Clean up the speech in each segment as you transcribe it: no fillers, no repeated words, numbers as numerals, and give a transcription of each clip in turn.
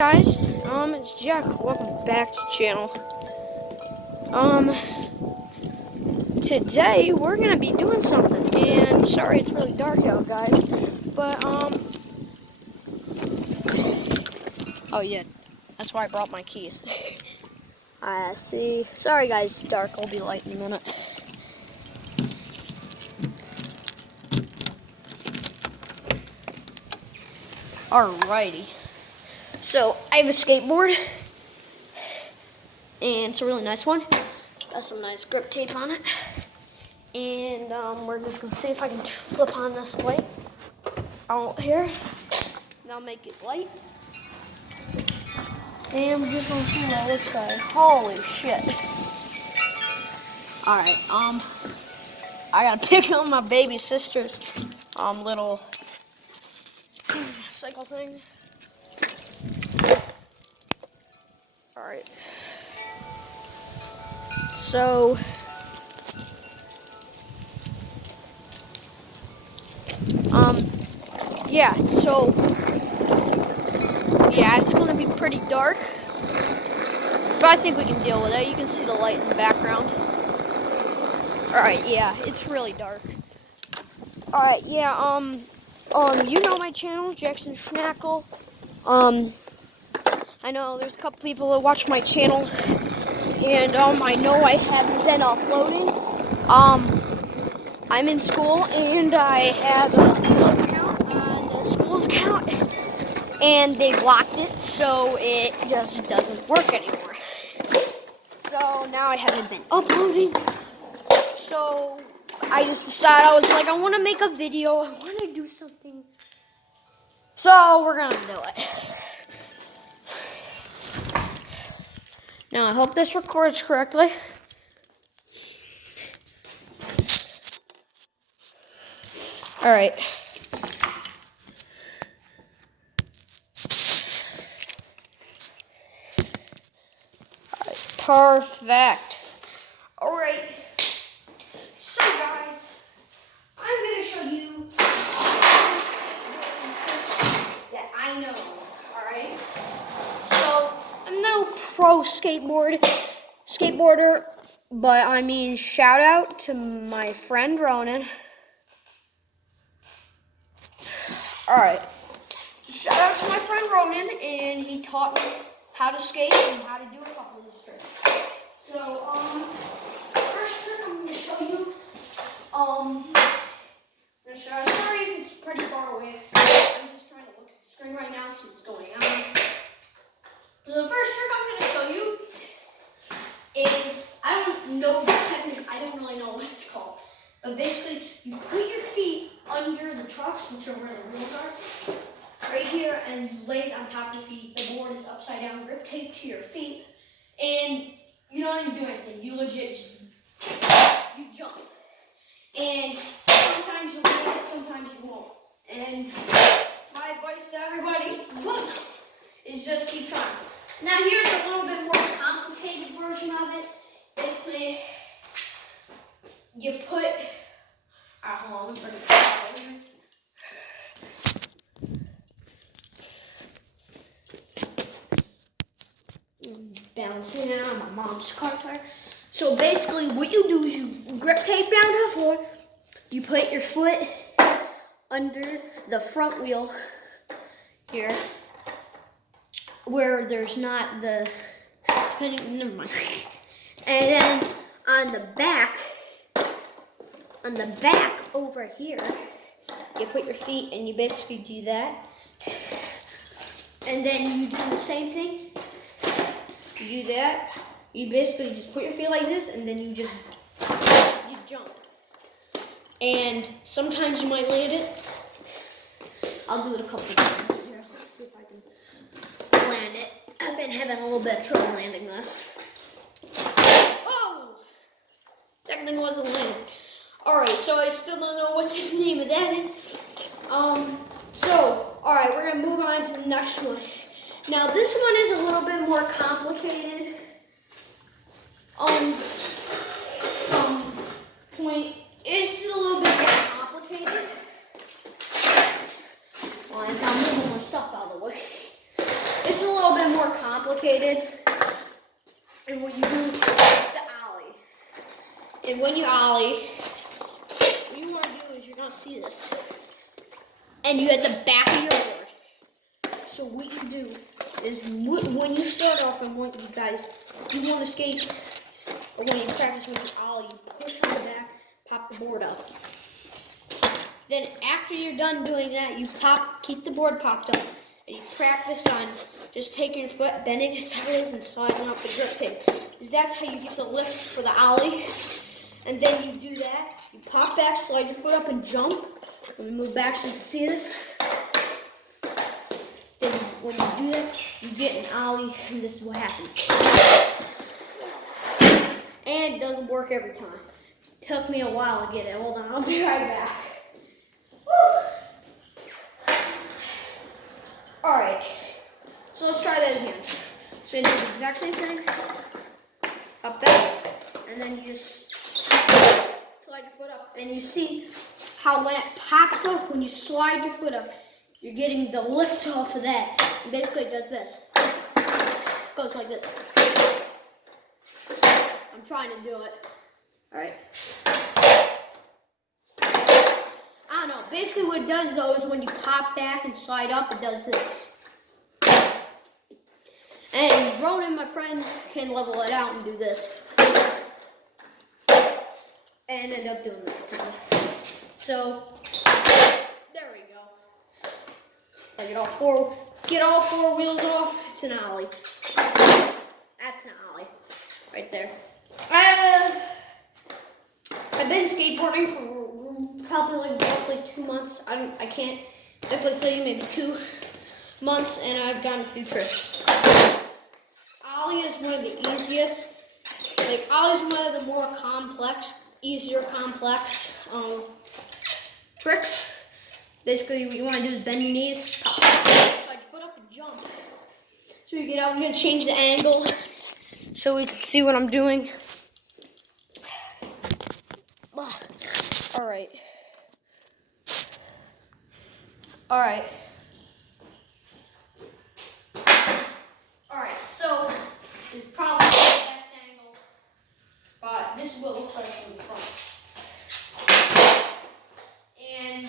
Guys, it's Jack. Welcome back to the channel. Today we're gonna be doing something, and sorry it's really dark out, guys, but oh yeah, that's why I brought my keys. See, sorry guys, it's dark. I'll be light in a minute. Alrighty, so I have a skateboard, and it's a really nice one. Got some nice grip tape on it. And we're just gonna see if I can flip on this light out here. And I'll make it light. And we're just gonna see what it looks like. Holy shit. Alright, I gotta pick up my baby sister's little cycle thing. Alright. So yeah, it's gonna be pretty dark, but I think we can deal with it. You can see the light in the background. Alright, yeah, it's really dark. Alright, yeah, you know my channel, Jackson Schnackle. I know there's a couple people that watch my channel, and I know I haven't been uploading. I'm in school, and I have a club account on the school's account, and they blocked it, so it just doesn't work anymore. So now I haven't been uploading. So I just decided, I was like, I want to make a video. I want to do something. So we're going to do it. Now I hope this records correctly. All right. Perfect. All right. So guys, I'm going to show you that I know. All right. So I'm no pro skateboarder, but I mean, shout out to my friend Ronan. All right. Shout out to my friend Ronan, and he taught me how to skate and how to do a couple of these tricks. So, first trick I'm going to show you, sorry if it's pretty far away. I'm just trying to look at the screen right now, see what's going on. So the first trick I'm going to show you is, I don't really know what it's called. But basically, you put your feet under the trucks, which are where the wheels are, right here, and you lay it on top of your feet. The board is upside down, grip tape to your feet, and you don't even do anything. You legit just, you jump. And sometimes you'll make it, sometimes you won't. And my advice to everybody is just keep trying. Now here's a little bit more complicated version of it. Basically, you put, hold on, let me bring it back over here. Bouncing it on my mom's car tire. So basically what you do is you grip tape down to the floor, you put your foot under the front wheel here, where there's not the, never mind. And then on the back over here, you put your feet and you basically do that. And then you do the same thing. You do that. You basically just put your feet like this, and then you jump. And sometimes you might land it. I'll do it a couple of times here. Let's see if I can land it. I've been having a little bit of trouble landing this. Oh! Technically wasn't landing. Alright, so I still don't know what the name of that is. Alright, we're going to move on to the next one. Now, this one is a little bit more complicated. It's a little bit more complicated. Well, I'm moving my stuff out of the way. It's this is a little bit more complicated. And what you do is the ollie. And when you ollie, what you want to do is you're going to see this. And you at the back of your board. So what you do is when you start off, I want you guys, you want to skate, or when you practice with the ollie, you push on the back, pop the board up. Then after you're done doing that, you keep the board popped up, and you practice on just taking your foot, bending it sideways, and sliding off the grip tape. Because that's how you get the lift for the ollie. And then you do that, you pop back, slide your foot up, and jump. Let me move back so you can see this. Then when you do that, you get an ollie, and this is what happens. And it doesn't work every time. It took me a while to get it. Hold on, I'll be right back. Alright, so let's try that again. So you do the exact same thing. Up back, and then you just slide your foot up. And you see how when it pops up, when you slide your foot up, you're getting the lift off of that. And basically it does this. It goes like this. I'm trying to do it. Alright. I don't know. Basically what it does though is when you pop back and slide up, it does this. And Ronan, my friend, can level it out and do this. And end up doing that. So, there we go. I get all four wheels off, it's an ollie. That's an ollie. Right there. I've been skateboarding for probably like roughly 2 months. I can't exactly tell you, maybe 2 months, and I've gotten a few tricks. Ollie is one of the easiest. Like, Ollie's one of the more complex, tricks. Basically, what you want to do is bend your knees, slide your foot up, and jump. So you get out, I'm going to change the angle so we can see what I'm doing. Alright. Alright. Alright, so this is probably the best angle, but this is what it looks like from the front. And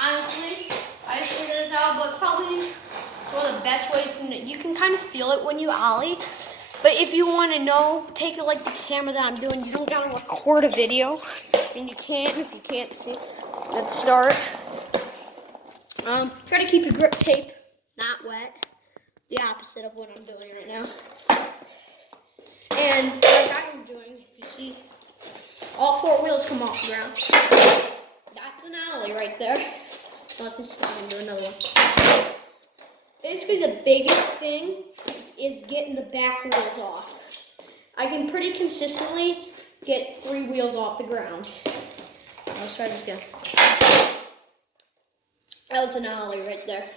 honestly, I just figured this out, but probably one of the best ways, you can kind of feel it when you ollie. But if you want to know, take it like the camera that I'm doing. You don't gotta record a video, and you can if you can't see. Let's start. Try to keep your grip tape not wet. The opposite of what I'm doing right now. And like I'm doing, if you see, all four wheels come off the ground. That's an ollie right there. Let me see if I can do another one. Basically, the biggest thing is getting the back wheels off. I can pretty consistently get 3 wheels off the ground. Let's try this again. That was an ollie right there.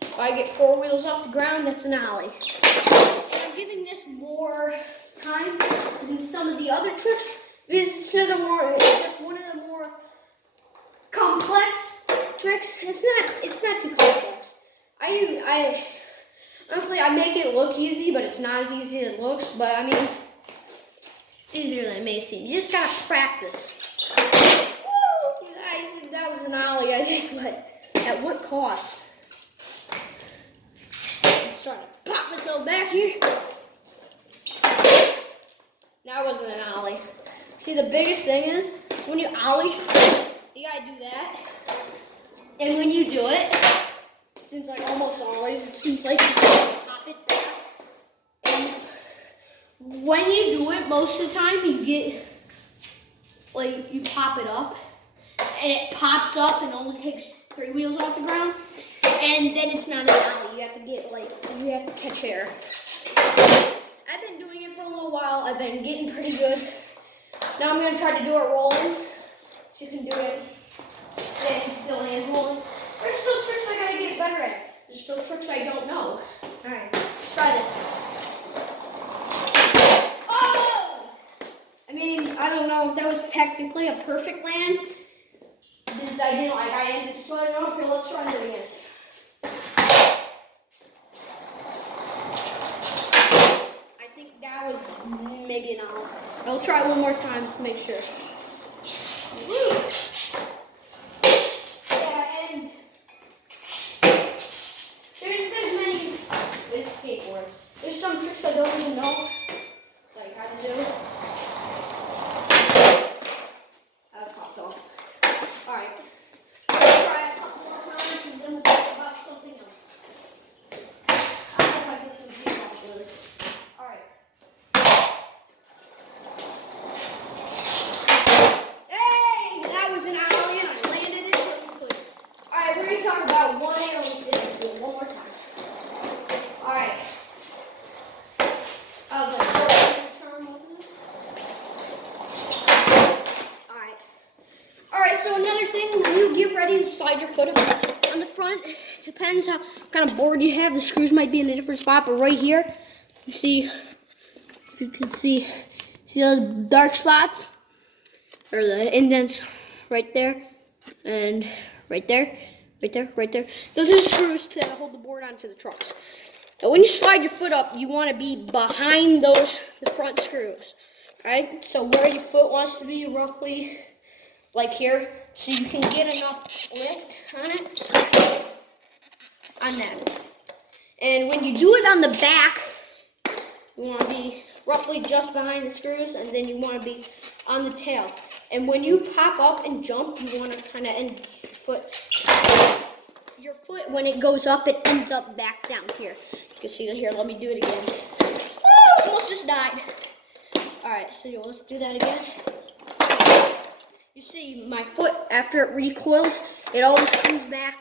If I get 4 wheels off the ground, that's an ollie. And I'm giving this more time than some of the other tricks. This is just one of the more complex tricks. It's not too complex. Honestly, I make it look easy, but it's not as easy as it looks. But I mean, it's easier than it may seem. You just gotta practice. Woo! That was an ollie, I think, but at what cost? I'm starting to pop myself back here. That wasn't an ollie. See, the biggest thing is when you ollie, you gotta do that. And when you do it, it seems like almost always, it seems like you pop it back. And when you do it, most of the time you get, like, you pop it up, and it pops up and only takes 3 wheels off the ground, and then it's not an ollie. You have to catch air. I've been doing it for a little while. I've been getting pretty good. Now I'm gonna try to do it rolling, so you can do it and still hand rolling. There's still tricks I gotta get better at. There's still tricks I don't know. Alright, let's try this. Oh! I mean, I don't know if that was technically a perfect land. This I ended sliding off here. Let's try it again. maybe an hour. I'll try one more time just to make sure. Woo. Yeah, and there's many with skateboard. There's some tricks I don't even know, like how to do. That popped off. All right. Try a couple more times and then we'll talk about something else. I hope I get some heat off of this. All right. Hey, that was an ollie and I landed it perfectly. All right, we're gonna talk about one arrow incident. Do it one more time. All right. I was like, the term, wasn't it? All right. All right. So another thing, when you get ready to slide your foot up on the front, depends how kind of board you have. The screws might be in a different spot, but right here, you see, if you can see those dark spots or the indents right there and right there, right there, right there. Those are the screws to hold the board onto the trucks. Now, when you slide your foot up, you want to be behind the front screws, right? So where your foot wants to be, roughly like here, so you can get enough lift on it, on that. And when you do it on the back, you want to be roughly just behind the screws, and then you want to be on the tail. And when you pop up and jump, you want to kind of end your foot, when it goes up, it ends up back down here. You can see that here. Let me do it again. Woo! Almost just died. All right, so let's do that again. You see my foot, after it recoils, it always comes back.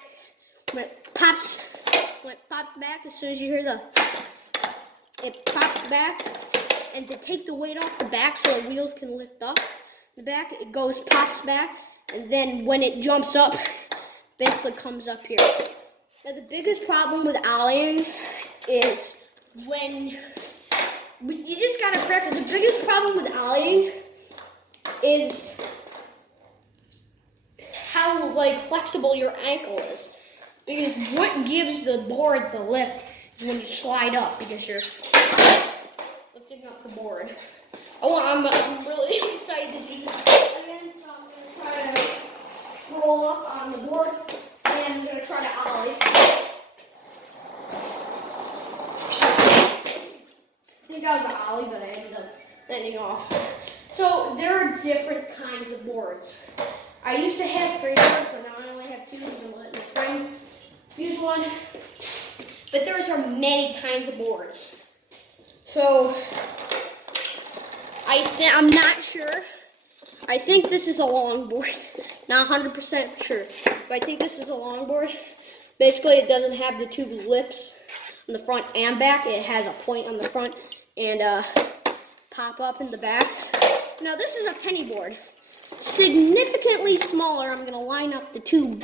When it pops back, as soon as you hear it pops back. And to take the weight off the back so the wheels can lift up the back, it pops back, and then when it jumps up, basically comes up here. Now the biggest problem with ollieing is when you just gotta practice. The biggest problem with ollieing is how flexible your ankle is. Because what gives the board the lift is when you slide up, because you're lifting up the board. I'm really excited to do this again, so I'm going to try to roll up on the board, and I'm going to try to ollie. I think I was an ollie, but I ended up bending off. So there are different kinds of boards. I used to have 3 boards, but now I only have 2 because I'm letting my friend use one. But there are many kinds of boards. So I'm not sure. I think this is a long board. Not 100% sure, but I think this is a long board. Basically, it doesn't have the 2 lips on the front and back. It has a point on the front and pop up in the back. Now this is a penny board. Significantly smaller. I'm going to line up the 2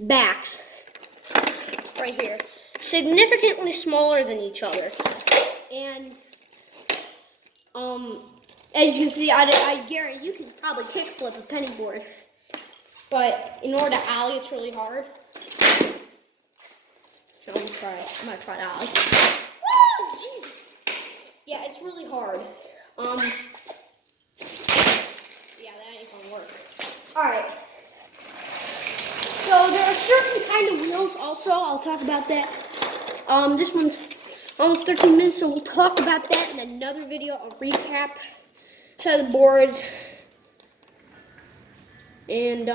backs right here. Significantly smaller than each other. And as you can see, I guarantee you can probably kickflip a penny board. But in order to ollie, it's really hard. So I'm gonna try to ollie. Woo! Jesus. Yeah, it's really hard. Yeah, that ain't gonna work. Alright. So there are certain kind of wheels also. I'll talk about that. This one's almost 13 minutes, so we'll talk about that in another video. I'll recap some of the boards. And